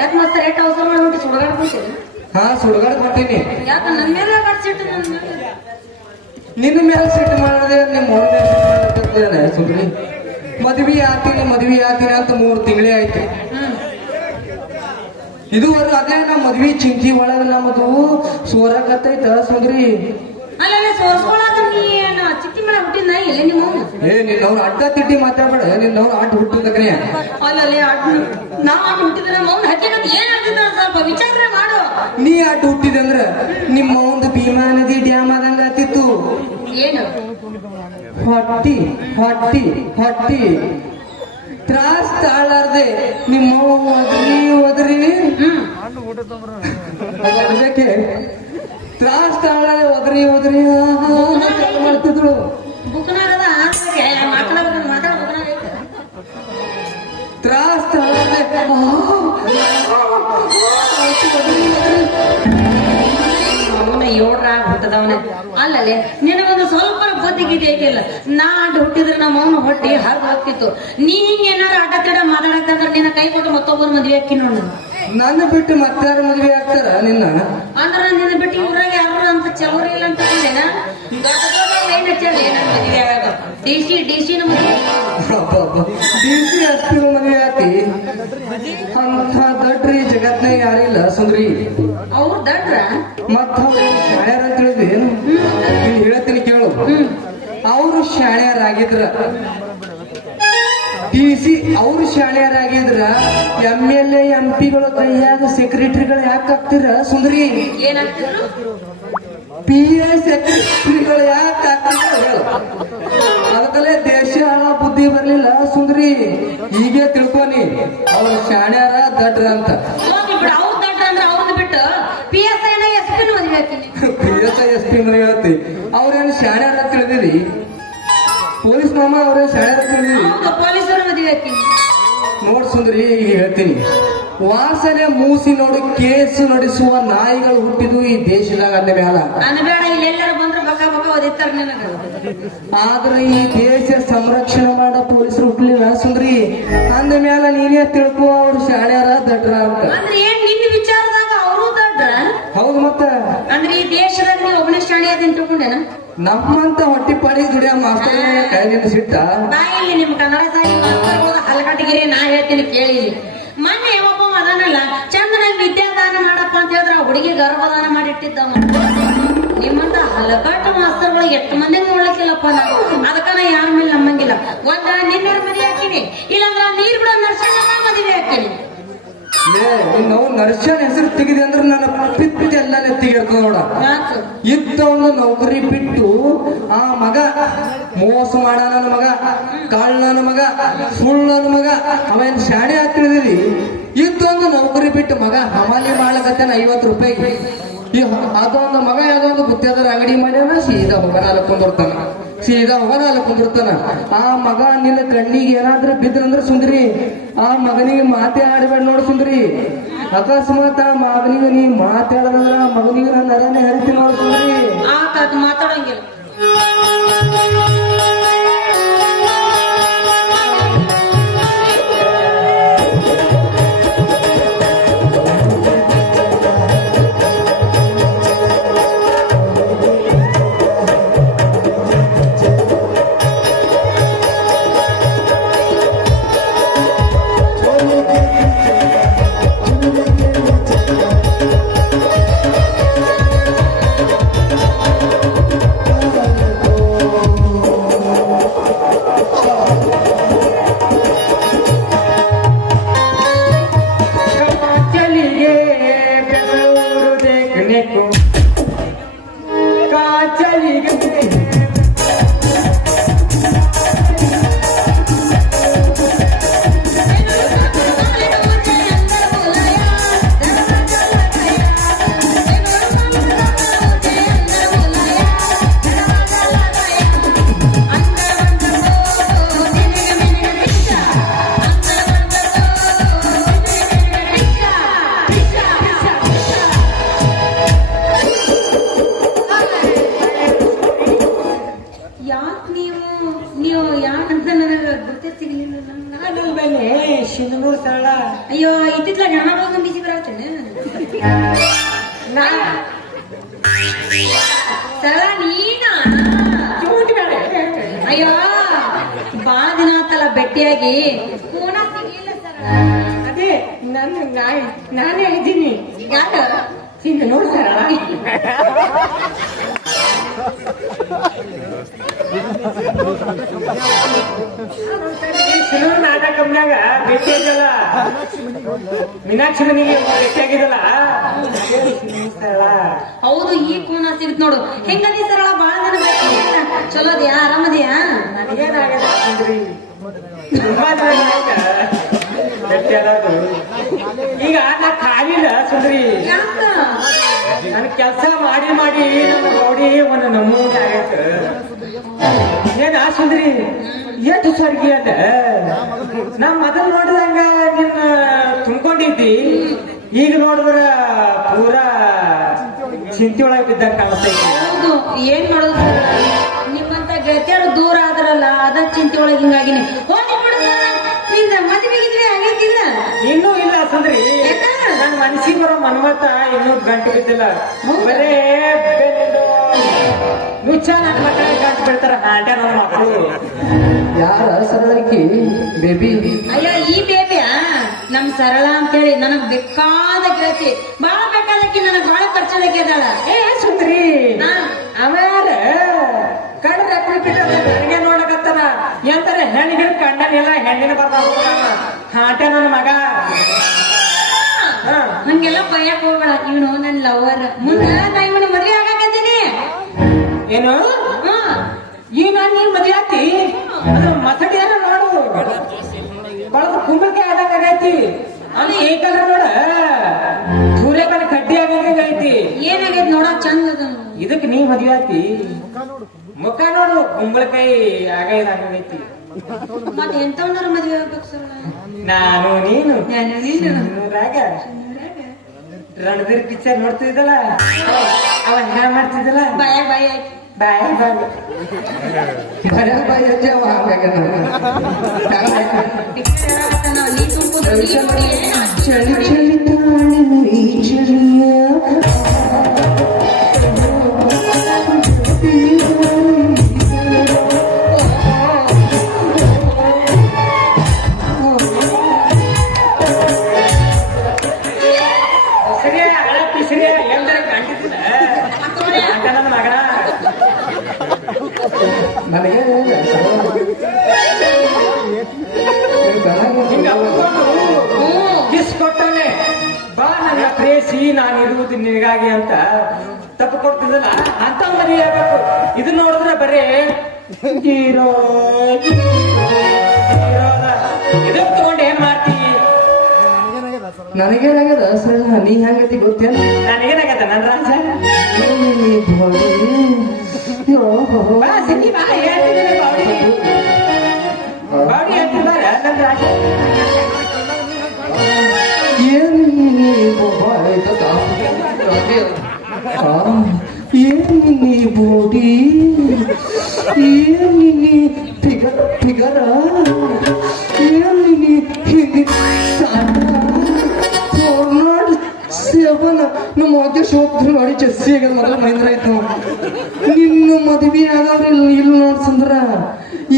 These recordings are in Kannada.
ಯಾಕೆ ಮಾಸ್ತರ್ ಎಷ್ಟು ಅವಸರ ಮಾಡಿ ಸುಡಗಾಡ್ ಕೊಡ್ತೀನಿ? ಹಾ ಸುಡಗಾಡ್ ಕೊಡ್ತೀನಿ. ಯಾಕೆ ನನ್ನ ಮೇಲೆ ಕಟ್ಸಿಟ್ಟು ನಿನ್ನ ಮೇಲೆ ಸಿಟ್ಟು ಮಾಡಿದೆ, ನಿಮ್ಮ ಮನೆ ಸುಂದ್ರಿ. ಮದ್ವಿ ಆತೀನಿ ಅಂತ 3 ತಿಂಗಳೇ ಆಯ್ತು. ಇದುವರೆಗೂ ಅದೇ ನಮ್ಮ ಮದ್ವಿ ಚಿಂಚಿ ಒಳಗ ನಮ್ಮದು ಸೋರಕತ್ತೈತ ಸುಂದ್ರಿ. ಅಲ್ಲ ಸೋರ್ಸ್ಕೊಳಾಗ ನೀ ಏನು ಚಿಕ್ಕಿ ಮಳೆ ಹುಟ್ಟಿದ್ನ ಇಲ್ಲ ನೀವು? ನಿನ್ನವ್ರು ಅಡ್ಡ ತಿಟ್ಟಿ ಮಾತಾಡ್ಬೇಡ, ನಿನ್ನವ್ರು ಆಟ ಹುಟ್ಟಿದಕ್ರೆ. ಅಲ್ಲೇ ನಾವು ಆಟ ಹುಟ್ಟಿದ್ರೆ ಮೌನ ಹಚ್ಚಿನಂತ ಏನ್ ಆಗ್ತಿದ್ದ ಸ್ವಲ್ಪ ವಿಚಾರ ಮಾಡು. ನೀ ಆಟ ಹುಟ್ಟಿದೆ ಅಂದ್ರ ನಿಮ್ಮ ಒಂದು ಭೀಮಾ ನದಿ ಡ್ಯಾಮ್ ಆದಂಗ ಆತಿತ್ತು. ಏನು ಹೊಟ್ಟಿ ಹೊಟ್ಟಿ ಹೊಟ್ಟಿ ತ್ರಾಸ್ ತಾಳಾರ್ದೆ ನಿಮ್ಮ ಓದ್ರಿ ಅದಕ್ಕೆ ತ್ರಾಸ್ ತಾಳಾರೆ ಒದ್ರಿ ಮಾಡ್ತಿದ್ರು. ಬುಕ್ನಾಗದ ತ್ರಾಸ್ ತಾಳಾರೆ ಅವನ 7 ಹುಟ್ಟದವನ ಅಲ್ಲಲ್ಲಿ ನಿನಗೊಂದು ಸ್ವಲ್ಪ ಬುದ್ಧಿ ಗೀತೆ ಐತಿಲ್ಲ. ನಾ ಅಡ್ಡ ಹುಟ್ಟಿದ್ರೆ ನಮ್ಮ ಅವನ ಹೊಟ್ಟಿ ಹರಿದು ಹೋಗ್ತಿತ್ತು. ನೀ ಹಿಂಗ ಏನಾರು ಅಡ್ಡ ತಿಡ ಮಾತಾಡಕ್ತಂದ್ರೆ ನಿನ್ನ ಕೈ ಕೊಟ್ಟು ಮತ್ತೊಬ್ಬರು ಮದ್ವೆ ಹಾಕಿ ನೋಡು. ನನ್ನ ಬಿಟ್ಟು ಮತ್ತಾರ ಮದ್ವೆ ಆಗ್ತಾರ ನಿನ್ನ? ಅಂದ್ರ ನಿನ್ನ ಬಿಟ್ಟು ಊರಾಗ ಯಾರು ಅಂತ ಚಲೋರಿ ಇಲ್ಲ ಅಂತ ಅಂದೇನ? ಡಿಸಿ ಮದ್ವೆ ಆತಿ ಅಂತ ದಡ್ರಿ ಜಗತ್ನಾಗ ಯಾರಿಲ್ಲ ಸುಂದ್ರಿ. ಅವ್ರು ದಡ್ರ ಮತ್ತ ಶಾಣ್ಯಾರ ಅಂತ ಹೇಳಿದ್ವಿ ಏನು? ನೀನ್ ಹೇಳ್ತೀನಿ ಕೇಳು. ಅವರು ಶಾಣ್ಯಾರಾಗಿದ್ರ DC ಅವ್ರು ಶಾಣ್ಯಾರಾಗಿದ್ರ MLA MP-ಗಳು ಕೈಯಾಗ ಸೆಕ್ರೆಟರಿಗಳು ಯಾಕೆ ಆಗ್ತಿರ ಸುಂದ್ರಿ? ಏನಾಗ್ತಿದ್ರು? PA ಸೆಕ್ರೆಟರಿಗಳು ಯಾಕೆ ಆಗ್ತಿರ ಹೇಳು? ಅದಕ್ಕಲ್ಲೇ ದೇಶ ಬುದ್ಧಿ ಬರ್ಲಿಲ್ಲ ಸುಂದ್ರಿ. ಹೀಗೆ ತಿಳ್ಕೊನಿ ಅವ್ರು ಶಾಣ್ಯಾರ ದಡ್ರ ಅಂತ. ಅವ್ರು ದಡ್ರ ಅಂದ್ರೆ ಅವ್ರದ್ದು ಬಿಟ್ಟು PSI SP ಮದ್ವೆ ಹಾಕಿನಿ. PSI SP ಮದ್ವೆ ಹೇಳ್ತಿ. ಅವ್ರೇನು ಶಾಣ್ಯಾರ ಅಂತ ತಿಳಿದಿರಿ? ಪೊಲೀಸ್ ಮಾಮ ಅವ್ರೇ ಶಾಣ್ಯಾರ ಅಂತ ತಿಳಿದಿರಿ? ಪೊಲೀಸರು ಮದ್ವೆ ಹಾಕಿನಿ. ನೋಡ್ ಸುಂದ್ರಿ, ಈಗ ಹೇಳ್ತೀನಿ. ವಾಸನೆ ಮೂಸಿ ನೋಡಿ ಕೇಸು ನಡೆಸುವ ನಾಯಿಗಳು ಹುಟ್ಟಿದು ಈ ದೇಶದಾಗ ಅಂದ ಮ್ಯಾಲ. ಅನ್ಬೇಡ, ಇಲ್ಲೆಲ್ಲರೂ ಬಂದ್ರೆ ಬಕ ಓದಿರ್ತಾರ ನಿನಗ. ಆದ್ರೆ ಈ ದೇಶ ಸಂರಕ್ಷಣೆ ಮಾಡೋ ಪೊಲೀಸರು ಹುಟ್ಟಲಿಲ್ಲ ಸುಂದ್ರಿ. ಅಂದ ಮ್ಯಾಲ ನೀನೇ ತಿಳ್ಕೊ ಅವ್ರು ಶಾಣ್ಯಾರ ದಡ್ರ ಅಂತ. ಅಂದ್ರೆ ಏನ್ ನಿನ್ನ ವಿಚಾರದಾಗ ಅವರು ದಡ್ರ? ಹೌದು ಮತ್ತ. ಅಂದ್ರೆ ಈ ದೇಶದಾಗ ನೀವು ಒಬ್ಬನೇ ಶಾಣೆ ಅದ ತಿಳ್ಕೊಂಡೇನ? ನಮ್ಮಂತ ಹೊಟ್ಟಿ ಪಾಡಿ ದುಡಿಯ ಮಾಸ್ತರ್ ಕೈಲಿಂದ ಸಿಟ್ಟ ಬಾಯಿಲಿ ನಿಮ್ಮ ಕನ್ನಡ ಸಾಯಿ ಹಲಕಟ್ಟಿಗಿರಿ ನಾ ಹೇಳ್ತೀನಿ ಕೇಳಿ. ಮೊನ್ನೆ ಒಬ್ಬ ಅದನ್ನಲ್ಲ ಚಂದನಾಗಿ ವಿದ್ಯಾದಾನ ಮಾಡಪ್ಪ ಅಂತ ಹೇಳಿದ್ರೆ ಆ ಹುಡುಗಿ ಗರ್ಭದಾನ ಮಾಡಿಟ್ಟಿದ್ದವ. ನಿಮ್ಮಂತ ಹಲಕಟ್ಟು ಮಾಸ್ತರ್ಗಳು ಎಷ್ಟು ಮಂದಿ ನೋಡ್ಲಿಕ್ಕಿಲ್ಲಪ್ಪ ನಾನು. ಅದಕ್ಕ ನಾ ಯಾರ ಮೇಲೆ ನಮ್ಮಂಗಿಲ್ಲ. ಒಂದ ನಿನ್ನ ಮದುವೆ ಹಾಕಿನಿ, ಇಲ್ಲಾಂದ್ರ ನೀರ್ ಬಿಡೋ ನರ್ಸಣ್ಣ ಮದುವೆ ಹಾಕಿನಿ. ನಾವು ನರ್ಸನ್ ಹೆಸರು ತೆಗಿದೆ ಅಂದ್ರೆ ನನ್ನ ಪಿತ್ ಎಲ್ಲ ನೆತ್ತಿಗಿರ್ತದ ನೋಡ. ಇದ್ದ ಒಂದು ನೌಕರಿ ಬಿಟ್ಟು ಆ ಮಗ ಮೋಸ ಮಾಡ ನನ್ನ ಮಗ, ಕಾಳ್ ನನ್ನ ಮಗ, ಸುಳ್ಳು ನನ್ನ ಮಗ, ಅವೇನ್ ಶಾಣೆ ಆಗ್ತಿದ್ದೀವಿ. ಇದ್ದೊಂದು ನೌಕರಿ ಬಿಟ್ಟು ಮಗ ಹಮಾಲಿ ಮಾಡ್ಲಕತ್ತೇನ 50 ರೂಪಾಯಿಗೆ. ಅದೊಂದು ಮಗ ಯಾವ್ದೊಂದು ಗುತ್ತೇದಾರ ಅಂಗಡಿ ಮಾಡ್ಯಾನ, ಸೀದಾ ಹೋಗೋಣ ಅಲ್ಲಿ ಕುಂದಿರ್ತಾನ. ಆ ಮಗ ನಿನ್ನ ಕಣ್ಣಿಗೆ ಏನಾದ್ರೂ ಬಿದ್ರಂದ್ರೆ ಸುಂದ್ರಿ, ಆ ಮಗನಿಗೆ ಮಾತೇ ಆಡ್ಬೇಡ ನೋಡು ಸುಂದ್ರಿ. ಅಕಸ್ಮಾತ್ ಆ ಮಗನಿಗೆ ನೀ ಮಾತಾಡದಂದ್ರ ಆ ಮಗನಿಗೆ ನಾನು ನರನೇ ಹರಿತಿ ನೋಡು ಸುಂದ್ರಿ. ಮಾತಾಡಂಗಿಲ್ಲ. ಶಿಂದನೂರು ಸ್ಥಳ. ಅಯ್ಯೋ ಇತ್ತಿತ್ಲ ಹೆಣ್ಮಕ್ಳು ಸರಳ ನೀನ ಅಯ್ಯೋ ಬಾಳ ದಿನ ಆತಲ್ಲ ಭೇಟಿಯಾಗಿ ಫೋನ ಸಿಗ್ಲಿಲ್ಲ ಸರಳ. ಅದೇ ನಾನೇ ಇದ್ದೀನಿ. ಯಾಕ ಹಿಂದೆ ನೋಡು ಸರಳ. ಶಿನೂರ್ ನಾಟಕಮ್ನಾಗ ಭೇಟಿಯಾಗಲ್ಲ, ಮೀನಾಕ್ಷಿ ಮನೆಗೆ ಭೇಟಿಯಾಗಿದಲ್ಲ. ಹೌದು ಈ ಫೋನ ಸಿಗ್ತ ನೋಡು. ಹೆಂಗದಿ ಸರಳ ಬಾಳ ದಿನ ಭೇಟಿಯಾಗಿಲ್ಲ. ಚಲೋ ಅದ್ಯಾ ಆರಾಮದ್ಯಾ? ನನಗೇನಾಗಲ್ಲ ಸುಂದ್ರಿ, ತುಂಬಾ ದಿನ ಭೇಟಿಯಾಗೋದು. ಈಗ ನಾ ಖಾಲಿಲ್ಲ ಸುಂದ್ರಿ. ಯಾಕ ನನ್ ಕೆಲಸ ಮಾಡಿ ಮಾಡಿ ನಮ್ಮ ಬಾಡಿ ಒಂದು ನಮೂನೆ ಆಗೈತೆ. ಏನ ಸುಂದ್ರಿ ಎಷ್ಟು ಸ್ವರ್ಗಿ ಅದ. ನಾ ಮೊದಲು ನೋಡಿದಂಗ ನಿನ್ನ ತುಂಬಿಕೊಂಡಿದ್ದಿ, ಈಗ ನೋಡಿದ್ರ ಪೂರಾ ಚಿಂತೆ ಒಳಗೆ ಬಿದ್ದಂಗ ಕಾಣಿಸ್ತೈತಿ. ಹೌದು ಏನ್ ಮಾಡೋದು ಸರಳ, ನಿಮ್ಮಂತ ಗೆಳತಿಯರು ದೂರ ಆದ್ರಲ್ಲ ಅದ ಚಿಂತೆ ಒಳಗೆ ಹಿಂಗಾಗಿನಿ. ಹೋಗಿ ಬಿಡು ಸರಳ, ನಿಂದ ಮದುವೆ ಗಿದ್ವಿ ಆಗೈತಿಲ್ಲ? ಇನ್ನೂ ಇಲ್ಲ ಸುಂದ್ರಿ, ಯಾಕ? ನನ್ ಮನಸ್ಸಿಗೆ ಬರೋ ಮನ್ಮತ ಇನ್ನೂ ಗಂಟು ಬಿದ್ದಿಲ್ಲ. ಬರೇ ನುಚ್ಚ ನನ್ನ ಮಕ್ಕಳಿಗೆ ಗಂಟು ಬಿಡ್ತಾರ. ಹಾಂಟೆ ನನ್ನ ಮಕ್ಕಳು. ಯಾರ ಸರಳಕಿ ಬೇಬಿ? ಅಯ್ಯೋ ಈ ಬೇಬಿಯ ನಮ್ ಸರಳ ಅಂತೇಳಿ ನನಗ್ ಬೇಕಾದ ಗೆಳತಿ, ಬಾಳ ಬೇಕಾದಕ್ಕಿ ನನಗ್ ಬಾಳ ಪರಿಚಯಕ್ಕೆ ಅದಾಳ. ಏ ಸುಂದ್ರಿ, ಹಾ. ಆಮೇಲೆ ಕಣ್ಣ ರೆಪ್ಪಿ ಬಿಟ್ಟ ನನಗೆ ನೋಡಕತ್ತಾನ. ಎಂತಾರೆ ಹೆಣ್ಣಿಗೆ ಕಣ್ಣನಿಲ್ಲ, ಹೆಣ್ಣಿನ ಬರ್ತಾವ. ಹಾಂಟೆ ನನ್ನ ಮಗ. ಹಾ. ಹಂಗೆಲ್ಲ ಭಯಕ್ ಹೋಗ್ಬೇಡ, ಇವನು ನನ್ ಲವರ್. ಮುಂದ ನಾ ಇವನ ಮದ್ವೆ ಆಗಾಕತ್ತೀನಿ. ಏನು ಈ ನಾನ್ ನೀನ್ ಮದುವೆ ಆಗ್ತಿ? ಅದ್ರ ಮಸಡಿ ಏನೋ ನೋಡು, ಬಳದ ಕುಂಬಳಕಾಯಿ ಆದಂಗ ಆಗೈತಿ. ಅಲ್ಲಿ ಏಕಂದ್ರ ನೋಡ ಸೂರ್ಯಪಾನ ಕಡ್ಡಿ ಆಗಂಗ ಐತಿ. ಏನಾಗೈತ್ ನೋಡ ಚಂದ ಅದ. ಇದಕ್ ನೀ ಮದುವೆ ಆಗ್ತಿ? ಮುಖ ನೋಡು ಕುಂಬಳಕಾಯಿ ಆಗೈತಿ. ಮತ್ ಎಂತವನಾರ ಮದ್ವೆ ಆಗ್ಬೇಕು ಸರಳ? ನಾನು ನೀನು ನೀನು ರಾಗ ರಣಬೀರ್ ಪಿಕ್ಚರ್ ನೋಡ್ತಿದ್ದಲ್ಲ, ಅವ ಹೆಂಗ ಮಾಡ್ತಿದ್ದಲ್ಲ. ಭಯ ಭಯ ಬಾಯ್ ಬಾಯ್ ಭಯ ಭಯ ಜವ ಹಂಗಾಗ್ಯದ. ನೀ ತುಂಬಿದ್ರೆ ನೀ ನೋಡಿ ಚಳಿ ಚಳಿ ತಾಳಿನ ಈ ಚಳಿಯ ನನ್ನ ಮಗನ. ನನಗೆ ಕಿಸ್ ಕೊಟ್ಟನೆ ಬಾ ನನ್ನ ಪ್ರೇಸಿ, ನಾನು ಇರುವುದು ನಿನಗಾಗಿ ಅಂತ ತಪ್ಪು ಕೊಡ್ತಿದ್ದಲ್ಲ ಅಂತ ಮದುವೆ ಆಗ್ಬೇಕು. ಇದು ನೋಡಿದ್ರೆ ಬರೇ ಹೀರೋ ಇದನ್ನ ತಗೊಂಡು ಏನ್ ಮಾಡ್ತಿ? ನನಗೇನಾಗದ ಸರಳ, ನೀ ಹೆಂಗೈತಿ ಗೊತ್ತೇನ? ನನಗೇನಾಗತ್ತ ನನ್ನ ರಾಜ? ಬಾ ಸಿಕ್ಕಿ ಬಾ, ಹೇಳ್ತಿದ್ದೀನಿ ಬಾಡಿ ಬಾಡಿ ಹೇಳ್ತೀನಿ ಬಾರ ನನ್ನ ರಾಜ. ಏನಿ ಬೋಡಿ, ಏನಿ ಫಿಗರ, ಏನಿ ಹಿಂದಿ ಸೇವನ ನಮ್ಮ ಅಧ್ಯಕ್ಷ ಹೋಗ್ತಾರೆ ನೋಡಿ. ಚೆಸ್ಸಿ ಆಗದ ಮೊದಲ ಮಹೇಂದ್ರ ಆಯ್ತು. ನಿನ್ನ ಮದುವೆ ಆಗವ್ರಿ ಇಲ್ಲಿ ನೋಡ್ಸಂದ್ರ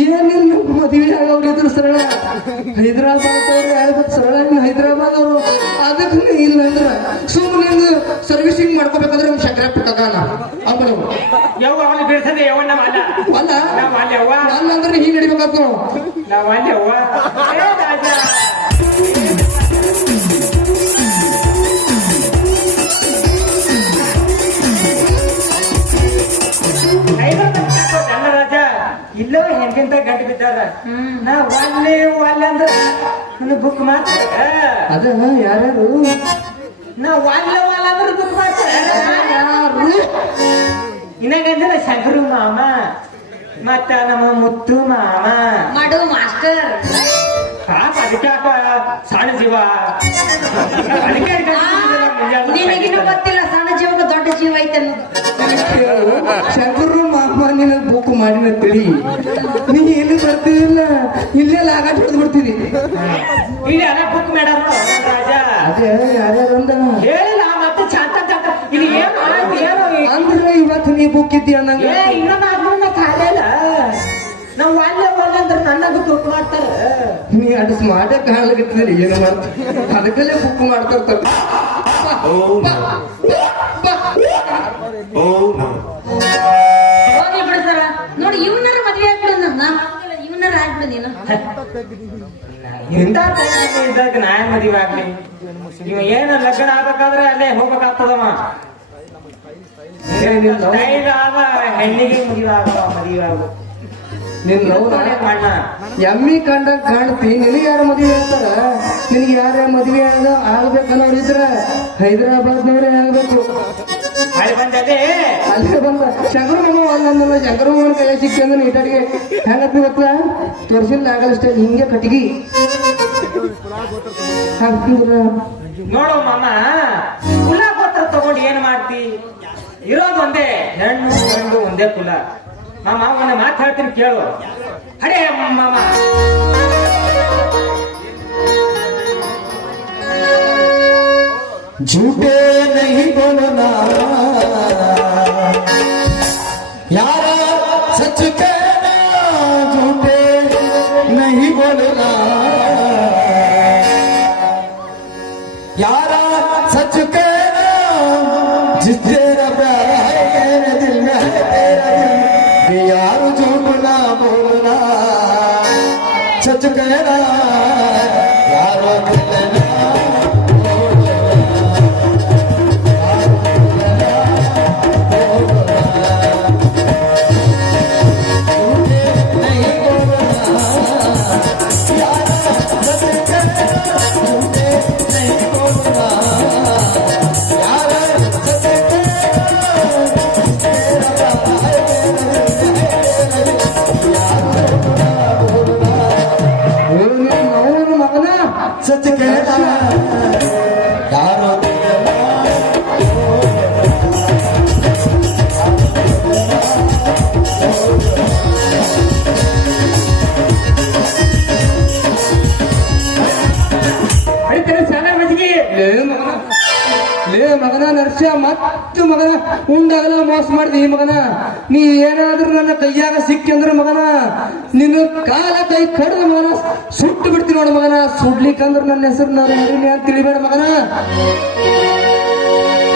ಏನಿಲ್ಲ, ಮದುವೆ ಆಗವ್ರಿ ಇದ್ರು ಸರಳ. ಹೈದರಾಬಾದ್ ಅವ್ರು ಹೇಳ್ಬೇಕು ಸರಳ, ಹೈದರಾಬಾದ್ ಅವರು ಅದಕ್ಕೆ ಇಲ್ಲ ಅಂದ್ರ ಸುಮ್ಮನೆ ಸರ್ವಿಸಿಂಗ್ ಮಾಡ್ಕೋಬೇಕಾದ್ರೆ ನಮ್ ಶಂಕರಪ್ಪ ಕಗಾನ ಅಪ್ಪನು ಯವ್ವ ಅವನು ಬಿಡ್ಸದೆ ಯವ್ವನ್ನ ಮಾಡ ಅಲ್ಲ ನಾವು ಅಲ್ಲಿ ಯವ್ವ ಅಲ್ಲ ಅಂದ್ರೆ ಹೀಗೆ ನಡಿಬೇಕಾಗ್ತು. ನಾವು ಅಲ್ಲಿ ಯವ್ವ ರಾಜ. ನನ್ನ ರಾಜ ಇಲ್ಲೋ ಹೆಂಗಿಂತ ಗಂಟು ಬಿದ್ದಾರ. ನಾ ಒಲ್ಲೆ ಒಲ್ಲೆ ಅಂದ್ರ ನನ್ನ ಬುಕ್ ಮಾಡ್ತಾರ. ಅದ ಯಾರ್ಯಾರು ನಾ ಒಲ್ಲೆ ಒಲ್ಲೆ ಅಂದ್ರೆ ಬುಕ್ ಮಾಡ್ತಾರ. ಯಾರು ಇನ್ನಂಗಂದ್ರೆ ಶಂಕರು ಮಾಮ ಮತ್ತ ನಮ್ಮ ಮುತ್ತು ಮಾಮ ಮಾಡು ಮಾಸ್ಟರ್. ಪಾಪ ಅದಕ್ಕೆ ಯಾಕೋ ಸಣ್ಣ ಜೀವ ಅದಕ್ಕೆ ನಿನಗಿನ್ನೂ ಗೊತ್ತಿಲ್ಲ ಸಣ್ಣ ಜೀವಕ್ಕೆ ದೊಡ್ಡ ಜೀವ ಐತೆ ಅನ್ನೋದು. ಶಂಕರು ಮಾಮ ನಿನ್ನ ಬುಕ್ ಮಾಡಿನ ತಿಳಿ, ನೀ ಎಲ್ಲಿ ಬರ್ತಿದಿಲ್ಲ, ಇಲ್ಲೇ ಲಾಗಾಟ ಹೊಡೆದು ಬಿಡ್ತೀನಿ. ಇಲ್ಲಿ ಅಲ್ಲ ಬುಕ್ ಮೇಡಮ್ ರಾಜ ಅದೇ ಯಾರ್ಯಾರು ಅಂದ ಹೇಳಿಲ್ಲ ಮತ್ತೆ ಚಾತ ಚಾತ ಇದು ಏನು ಏನು ಅಂದ್ರ ಕುಕ್ಕಿದ್ದಿ ಅನ್ನಂಗ ಏ ಇನ್ನೊಂದು ಆದ್ಮೇಲೆ ಕಾಲಿಲ್ಲ ನಾವು ಅಲ್ಲೇ ಅಂದ್ರೆ ನನ್ನದು ತುಪ್ಪ ಮಾಡ್ತಾರ ನೀ ಅಷ್ಟು ಸ್ಮಾರ್ಟ್ ಕಾಣ್ಲಿಕ್ಕೆ ಏನು ಮಾಡ್ತೀವಿ ಅದಕ್ಕಲ್ಲೇ ಬುಕ್ ಮಾಡ್ತಿರ್ತಾರೆ ಹೋಗಿ ಬಿಡು ಸರ ನೋಡಿ ಇವನಾರ ಮದ್ವೆ ಆಗ್ಬಿಡು ನನ್ನ ಇವನಾರ ಆಗ್ಬಿಡು ನೀನು ಇಂಥ ಪರಿಸ್ಥಿತಿ ಇದ್ದಾಗ ನಾ ಮದುವೆ ಆಗ್ಲಿ ಇವ ಏನ ಲಗ್ನ ಆಗ್ಬೇಕಾದ್ರೆ ಅಲ್ಲೇ ಹೋಗ್ಬೇಕಾಗ್ತದಮ್ಮ ಸ್ಟೈಲ್ ಆಗ ಹೆಣ್ಣಿಗೆ ಮದುವೆ ಆಗಲ್ಲ ಮದುವೆ ಆಗು ನಿನ್ ಲವ್ನ ಮಣ್ಣ ಎಮ್ಮಿ ಕಂಡಂಗ ಕಾಣ್ತಿ ನಿನಗೆ ಯಾರ ಮದುವೆ ಆಗ್ತಾರ ನಿನಗೆ ಯಾರ ಮದುವೆ ಆಗ್ಬೇಕನ್ನೋರಿದ್ರ ಹೈದರಾಬಾದ್ನವ್ರೇ ಆಗ್ಬೇಕು ಮಳೆ ಬಂದದೆ ಅಲ್ಲೇ ಬಂದ ಶಂಕರ ಮಾಮ ಅಲ್ಲ ಶಂಕರ ಮಾಮನ ಕೈ ಸಿಕ್ಕಿ ಅಂದ್ರೆ ನೀಟಾಡಿಗೆ ಹೆಂಗತ್ತಿ ಗೊತ್ತಾ ತೋರ್ಸಿಲ್ಲ ಆಗಲ್ಲಷ್ಟೇ ಹಿಂಗೆ ಕಟ್ಟಿಗಿ ಹಾಕ್ತಿದ್ರ ನೋಡು ಮಾಮ ಕುಲ ಪತ್ರ ತಗೊಂಡು ಏನ್ ಮಾಡ್ತಿ ಇರೋದು ಒಂದೇ ಹೆಣ್ಣು ಗಂಡು ಒಂದೇ ಕುಲ ಮಾಮ ಒಂದು ಮಾತು ಹೇಳ್ತೀನಿ ಕೇಳು ಅಡೇ ಮಾಮ झूठे नहीं बोलना यारा सच कहना झूठे नहीं बोलना यारा सच कहना जिस तेरा प्यार है मेरे दिल में है तेरा दिल यार झूठ ना बोलना सच कहना यारो कहना सच कहना यारो ಲೇ ಮಗನ ನರ್ಸ್ಯ ಮತ್ತು ಮಗನ ಉಂಡಾಗಲ ಮೋಸ ಮಾಡಿದ ಈ ಮಗನ ನೀ ಏನಾದ್ರೂ ನನ್ನ ಕೈಯಾಗ ಸಿಕ್ಕಿ ಅಂದ್ರೆ ಮಗನ ನಿನ್ನ ಕಾಲ ಕೈ ಕಡ್ದ ಮಗನ ಸುಟ್ಟು ಬಿಡ್ತೀನಿ ನೋಡು ಮಗನ ಸುಡ್ಲಿಕ್ಕಂದ್ರ ನನ್ನ ಹೆಸರು ನಾನು ಅಂತ ತಿಳಿಬೇಡ ಮಗನ